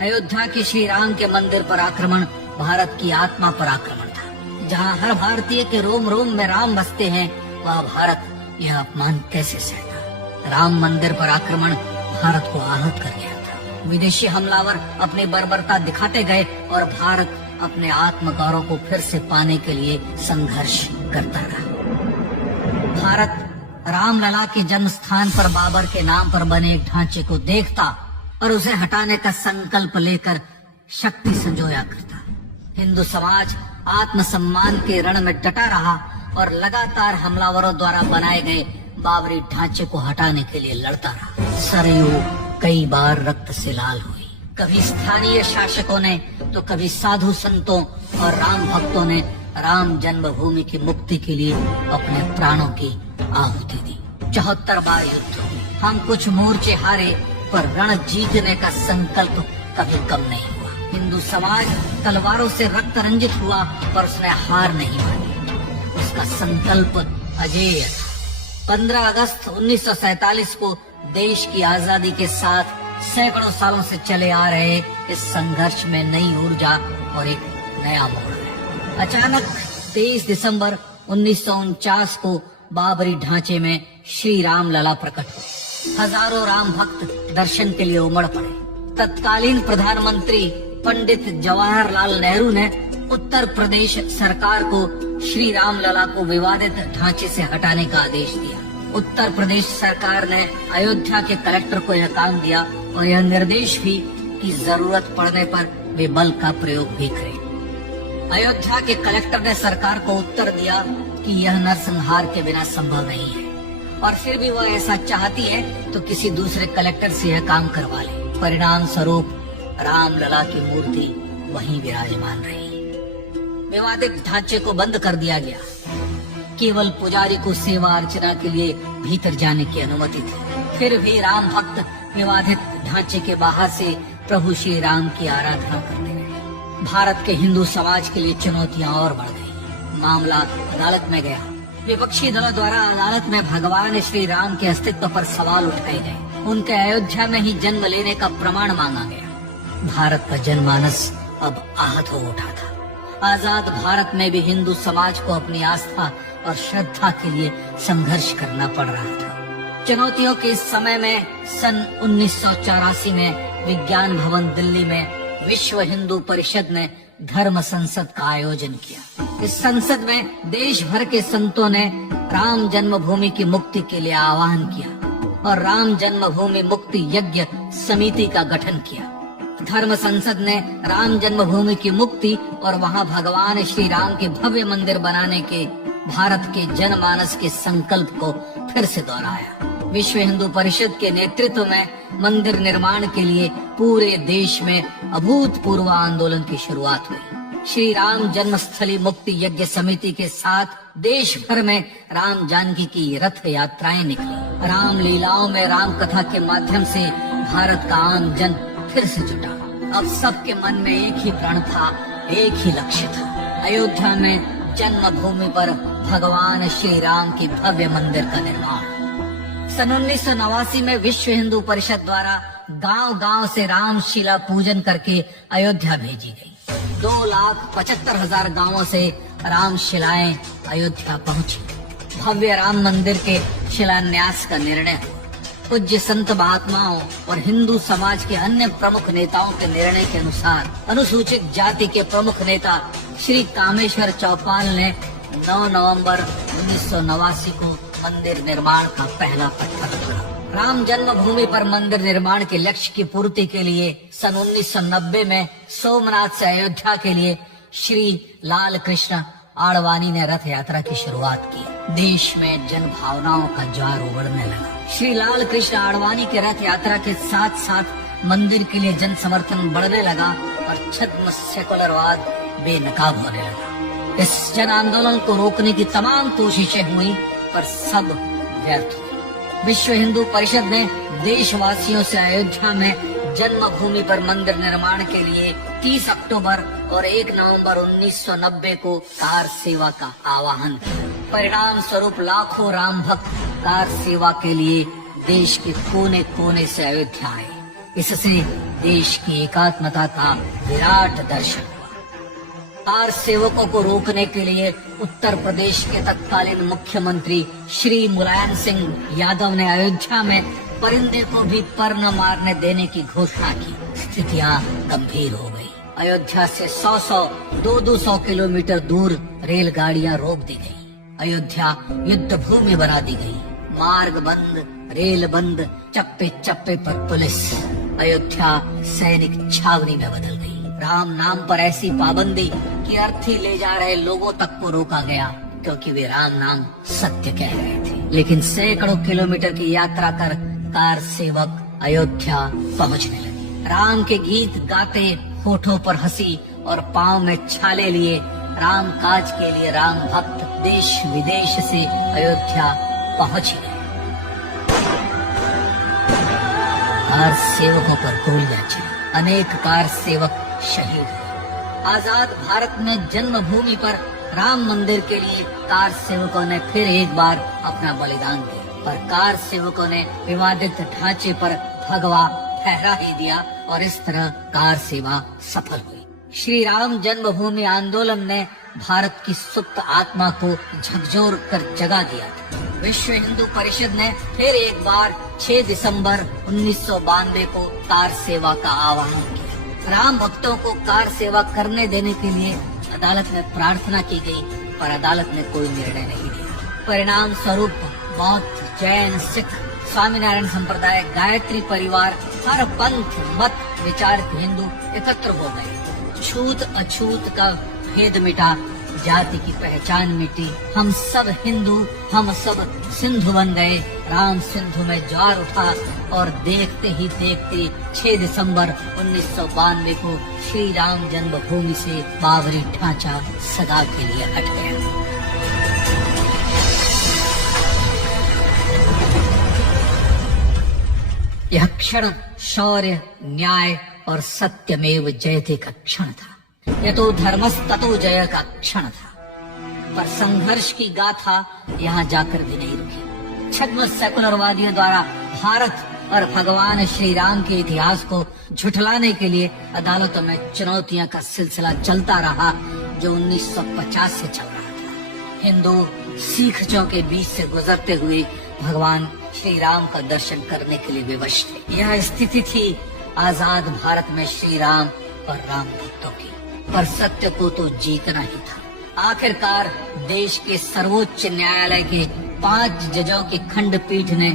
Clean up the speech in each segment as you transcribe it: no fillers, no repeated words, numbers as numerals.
अयोध्या के श्री राम के मंदिर पर आक्रमण भारत की आत्मा पर आक्रमण था। जहाँ हर भारतीय के रोम रोम में राम बसते हैं, वह भारत यह अपमान कैसे सहता। राम मंदिर पर आक्रमण भारत को आहत कर गया था। विदेशी हमलावर अपनी बर्बरता दिखाते गए और भारत अपने आत्मगौरव को फिर से पाने के लिए संघर्ष करता रहा। भारत रामलला के जन्म स्थान पर बाबर के नाम पर बने एक ढांचे को देखता और उसे हटाने का संकल्प लेकर शक्ति संजोया करता। हिंदू समाज आत्मसम्मान के रण में डटा रहा और लगातार हमलावरों द्वारा बनाए गए बाबरी ढांचे को हटाने के लिए लड़ता रहा। सरयू कई बार रक्त से लाल हुई। कभी स्थानीय शासकों ने तो कभी साधु संतों और राम भक्तों ने राम जन्मभूमि की मुक्ति के लिए अपने प्राणों की आहुति दी। 74 बार युद्ध हुए। हम कुछ मोर्चे हारे, पर रण जीतने का संकल्प कभी कम नहीं हुआ। हिंदू समाज तलवारों से रक्त रंजित हुआ, पर उसने हार नहीं मानी। उसका संकल्प अजेय था। 15 अगस्त 1947 को देश की आजादी के साथ सैकड़ों सालों से चले आ रहे इस संघर्ष में नई ऊर्जा और एक नया मोड़ है। अचानक 23 दिसंबर 1949 को बाबरी ढांचे में श्री राम लला प्रकट हुए। हजारों राम भक्त दर्शन के लिए उमड़ पड़े। तत्कालीन प्रधानमंत्री पंडित जवाहरलाल नेहरू ने उत्तर प्रदेश सरकार को श्री राम लला को विवादित ढांचे से हटाने का आदेश दिया। उत्तर प्रदेश सरकार ने अयोध्या के कलेक्टर को यह काम दिया और यह निर्देश भी कि जरूरत पड़ने पर वे बल का प्रयोग भी करें। अयोध्या के कलेक्टर ने सरकार को उत्तर दिया कि यह नरसंहार के बिना संभव नहीं है, और फिर भी वह ऐसा चाहती है तो किसी दूसरे कलेक्टर से यह काम करवा ले। परिणाम स्वरूप रामलला की मूर्ति वहीं विराजमान रही। विवादित ढांचे को बंद कर दिया गया। केवल पुजारी को सेवा अर्चना के लिए भीतर जाने की अनुमति थी। फिर भी राम भक्त विवादित ढांचे के बाहर से प्रभु श्री राम की आराधना करते रहे। भारत के हिंदू समाज के लिए चुनौतियां और बढ़ गई। मामला अदालत में गया। विपक्षी दलों द्वारा अदालत में भगवान श्री राम के अस्तित्व पर सवाल उठाए गए। उनके अयोध्या में ही जन्म लेने का प्रमाण मांगा गया। भारत का जनमानस अब आहत हो उठा था। आजाद भारत में भी हिंदू समाज को अपनी आस्था और श्रद्धा के लिए संघर्ष करना पड़ रहा था। चुनौतियों के इस समय में सन 1984 में विज्ञान भवन दिल्ली में विश्व हिंदू परिषद ने धर्म संसद का आयोजन किया। इस संसद में देश भर के संतों ने राम जन्मभूमि की मुक्ति के लिए आह्वान किया और राम जन्मभूमि मुक्ति यज्ञ समिति का गठन किया। धर्म संसद ने राम जन्मभूमि की मुक्ति और वहां भगवान श्री राम के भव्य मंदिर बनाने के भारत के जनमानस के संकल्प को फिर से दोहराया। विश्व हिंदू परिषद के नेतृत्व में मंदिर निर्माण के लिए पूरे देश में अभूतपूर्व आंदोलन की शुरुआत हुई। श्री राम जन्मस्थली मुक्ति यज्ञ समिति के साथ देश भर में राम जानकी की रथ यात्राएं निकली। राम लीलाओं में राम कथा के माध्यम से भारत का आम जन फिर से जुटा। अब सबके मन में एक ही प्रण था, एक ही लक्ष्य था। अयोध्या में जन्मभूमि पर भगवान श्री राम की भव्य मंदिर का निर्माण। सन 1989 में विश्व हिंदू परिषद द्वारा गांव-गांव से रामशिला पूजन करके अयोध्या भेजी गई। 2,75,000 गांवों से रामशिलाएं अयोध्या पहुंची। भव्य राम मंदिर के शिलान्यास का निर्णय हुआ। पूज्य संत महात्माओं और हिंदू समाज के अन्य प्रमुख नेताओं के निर्णय के अनुसार अनुसूचित जाति के प्रमुख नेता श्री कामेश्वर चौपाल ने 9 नवंबर 1989 को मंदिर निर्माण का पहला पत्थर रखा। राम जन्मभूमि पर मंदिर निर्माण के लक्ष्य की पूर्ति के लिए सन 1990 में सोमनाथ से अयोध्या के लिए श्री लाल कृष्ण आडवाणी ने रथ यात्रा की शुरुआत की। देश में जन भावनाओं का ज्वार उमड़ने लगा। श्री लाल कृष्ण आडवाणी के रथ यात्रा के साथ साथ मंदिर के लिए जन समर्थन बढ़ने लगा और छद्म सेकुलरवाद बेनकाब होने लगा। इस जन आंदोलन को रोकने की तमाम कोशिशें हुई, पर सब व्यर्थ हुई। विश्व हिंदू परिषद ने देशवासियों से अयोध्या में जन्मभूमि पर मंदिर निर्माण के लिए 30 अक्टूबर और 1 नवंबर 1990 को कार सेवा का आह्वान किया। परिणाम स्वरूप लाखों राम भक्त कार सेवा के लिए देश के कोने कोने से अयोध्या आए। इससे देश की एकात्मता का विराट दर्शन हुआ। कार सेवकों को रोकने के लिए उत्तर प्रदेश के तत्कालीन मुख्यमंत्री श्री मुलायम सिंह यादव ने अयोध्या में परिंदे को भी पर न मारने देने की घोषणा की। स्थितियां गंभीर हो गई। अयोध्या से 100 200 किलोमीटर दूर रेलगाड़ियां रोक दी गई। अयोध्या युद्ध भूमि बना दी गई। मार्ग बंद, रेल बंद, चप्पे चप्पे पर पुलिस। अयोध्या सैनिक छावनी में बदल गई। राम नाम पर ऐसी पाबंदी कि अर्थी ले जा रहे लोगों तक को रोका गया, क्योंकि वे राम नाम सत्य कह रहे थे। लेकिन सैकड़ों किलोमीटर की यात्रा कर कार सेवक अयोध्या पहुंचने लगे। राम के गीत गाते, होठों पर हंसी और पांव में छाले लिए राम काज के लिए राम भक्त देश विदेश से अयोध्या पहुंच गए। कार सेवकों पर गोलियां चली। अनेक कार सेवक शहीद हुए। आजाद भारत में जन्मभूमि पर राम मंदिर के लिए कार सेवकों ने फिर एक बार अपना बलिदान दिया, पर कार सेवकों ने विवादित ढांचे पर भगवा ठहरा ही दिया और इस तरह कार सेवा सफल हुई। श्री राम जन्मभूमि आंदोलन ने भारत की सुप्त आत्मा को झकझोर कर जगा दिया था। विश्व हिंदू परिषद ने फिर एक बार 6 दिसंबर 1992 को कार सेवा का आह्वान किया। राम भक्तों को कार सेवा करने देने के लिए अदालत में प्रार्थना की गई, पर अदालत ने कोई निर्णय नहीं दिया। परिणाम स्वरूप बौद्ध, जैन, सिख, स्वामीनारायण संप्रदाय, गायत्री परिवार, हर पंथ मत विचार के हिंदू एकत्र हो गए। छूत अछूत का भेद मिटा, जाति की पहचान मिटी। हम सब हिंदू, हम सब सिंधु बन गए। राम सिंधु में ज्वार उठा और देखते ही देखते 6 दिसंबर 1992 को श्री राम जन्मभूमि से बाबरी ढांचा सदा के लिए हट गया। यह क्षण शौर्य, न्याय और सत्यमेव जयते का क्षण था। यह तो धर्मस्ततो जय का क्षण था, पर संघर्ष की गाथा यहाँ जाकर भी नहीं रुकी। छद्म सेकुलरवादियों द्वारा भारत और भगवान श्री राम के इतिहास को झुठलाने के लिए अदालतों में चुनौतियां का सिलसिला चलता रहा, जो 1950 से चल रहा था। हिंदू सिखों के बीच से गुजरते हुए भगवान श्री राम का दर्शन करने के लिए विवश थे। यह स्थिति थी आजाद भारत में श्री राम और राम भक्तों की, पर सत्य को तो जीतना ही था। आखिरकार देश के सर्वोच्च न्यायालय के 5 जजों की खंडपीठ ने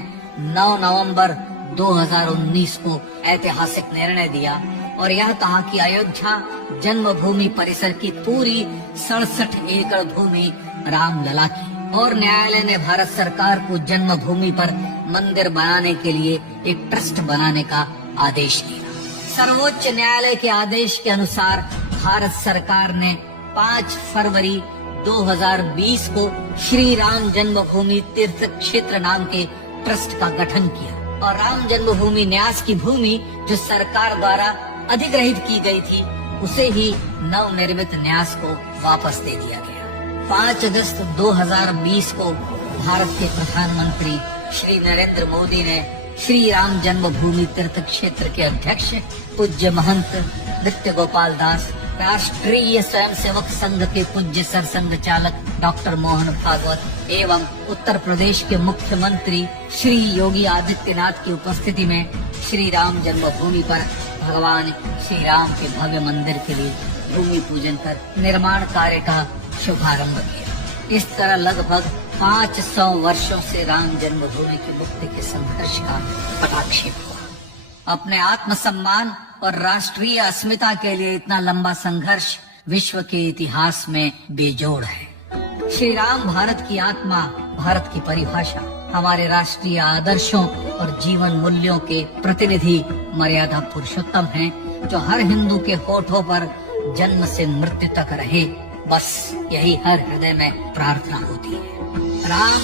9 नवंबर 2019 को ऐतिहासिक निर्णय दिया और यह कहा कि अयोध्या जन्मभूमि परिसर की पूरी 67 एकड़ भूमि रामलला की, और न्यायालय ने भारत सरकार को जन्मभूमि पर मंदिर बनाने के लिए एक ट्रस्ट बनाने का आदेश दिया। सर्वोच्च न्यायालय के आदेश के अनुसार भारत सरकार ने 5 फरवरी 2020 को श्री राम जन्मभूमि तीर्थ क्षेत्र नाम के ट्रस्ट का गठन किया और राम जन्मभूमि न्यास की भूमि जो सरकार द्वारा अधिग्रहित की गई थी, उसे ही नवनिर्मित न्यास को वापस दे दिया गया। 5 अगस्त 2020 को भारत के प्रधानमंत्री श्री नरेंद्र मोदी ने श्री राम जन्मभूमि तीर्थ क्षेत्र के अध्यक्ष पूज्य महंत नृत्य गोपाल दास, राष्ट्रीय स्वयंसेवक संघ के पूज्य सरसंघ चालक डॉक्टर मोहन भागवत एवं उत्तर प्रदेश के मुख्यमंत्री श्री योगी आदित्यनाथ की उपस्थिति में श्री राम जन्मभूमि पर भगवान श्री राम के भव्य मंदिर के लिए भूमि पूजन कर निर्माण कार्य का शुभारंभ किया। इस तरह लगभग 500 वर्षों से राम जन्मभूमि की मुक्ति के संघर्ष का पटाक्षेप हुआ। अपने आत्मसम्मान और राष्ट्रीय अस्मिता के लिए इतना लंबा संघर्ष विश्व के इतिहास में बेजोड़ है। श्री राम भारत की आत्मा, भारत की परिभाषा, हमारे राष्ट्रीय आदर्शों और जीवन मूल्यों के प्रतिनिधि मर्यादा पुरुषोत्तम हैं, जो हर हिंदू के होठों पर जन्म से मृत्यु तक रहे। बस यही हर हृदय में प्रार्थना होती है। राम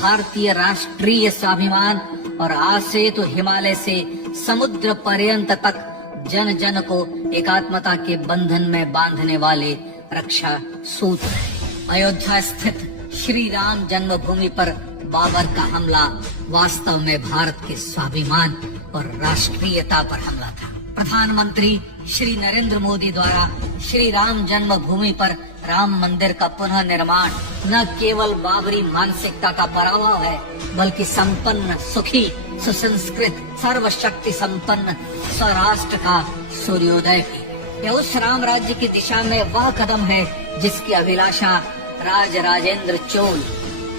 भारतीय राष्ट्रीय स्वाभिमान और आज से तो हिमालय से समुद्र पर्यंत तक जन जन को एकात्मता के बंधन में बांधने वाले रक्षा सूत्र है। अयोध्या स्थित श्री राम जन्मभूमि पर बाबर का हमला वास्तव में भारत के स्वाभिमान और राष्ट्रीयता पर हमला था। प्रधानमंत्री श्री नरेंद्र मोदी द्वारा श्री राम जन्मभूमि पर राम मंदिर का पुनः निर्माण न केवल बाबरी मानसिकता का पराभव है, बल्कि संपन्न, सुखी, सुसंस्कृत, सर्वशक्ति संपन्न स्वराष्ट्र का सूर्योदय भी। यह उस राम राज्य की दिशा में वह कदम है जिसकी अभिलाषा राजराजेंद्र चोल,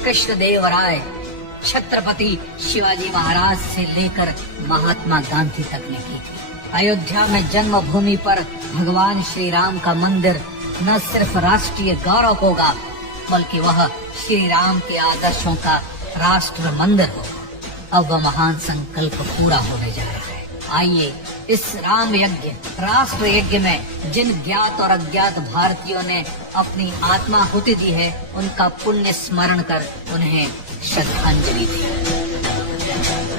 कृष्णदेव राय, छत्रपति शिवाजी महाराज से लेकर महात्मा गांधी तक ने की थी। अयोध्या में जन्मभूमि पर भगवान श्री राम का मंदिर न सिर्फ राष्ट्रीय गौरव होगा, बल्कि वह श्री राम के आदर्शों का राष्ट्र मंदिर होगा। अब वह महान संकल्प पूरा होने जा रहा है। आइए इस राम यज्ञ, राष्ट्र यज्ञ में जिन ज्ञात और अज्ञात भारतीयों ने अपनी आत्माहुति दी है, उनका पुण्य स्मरण कर उन्हें श्रद्धांजलि दी।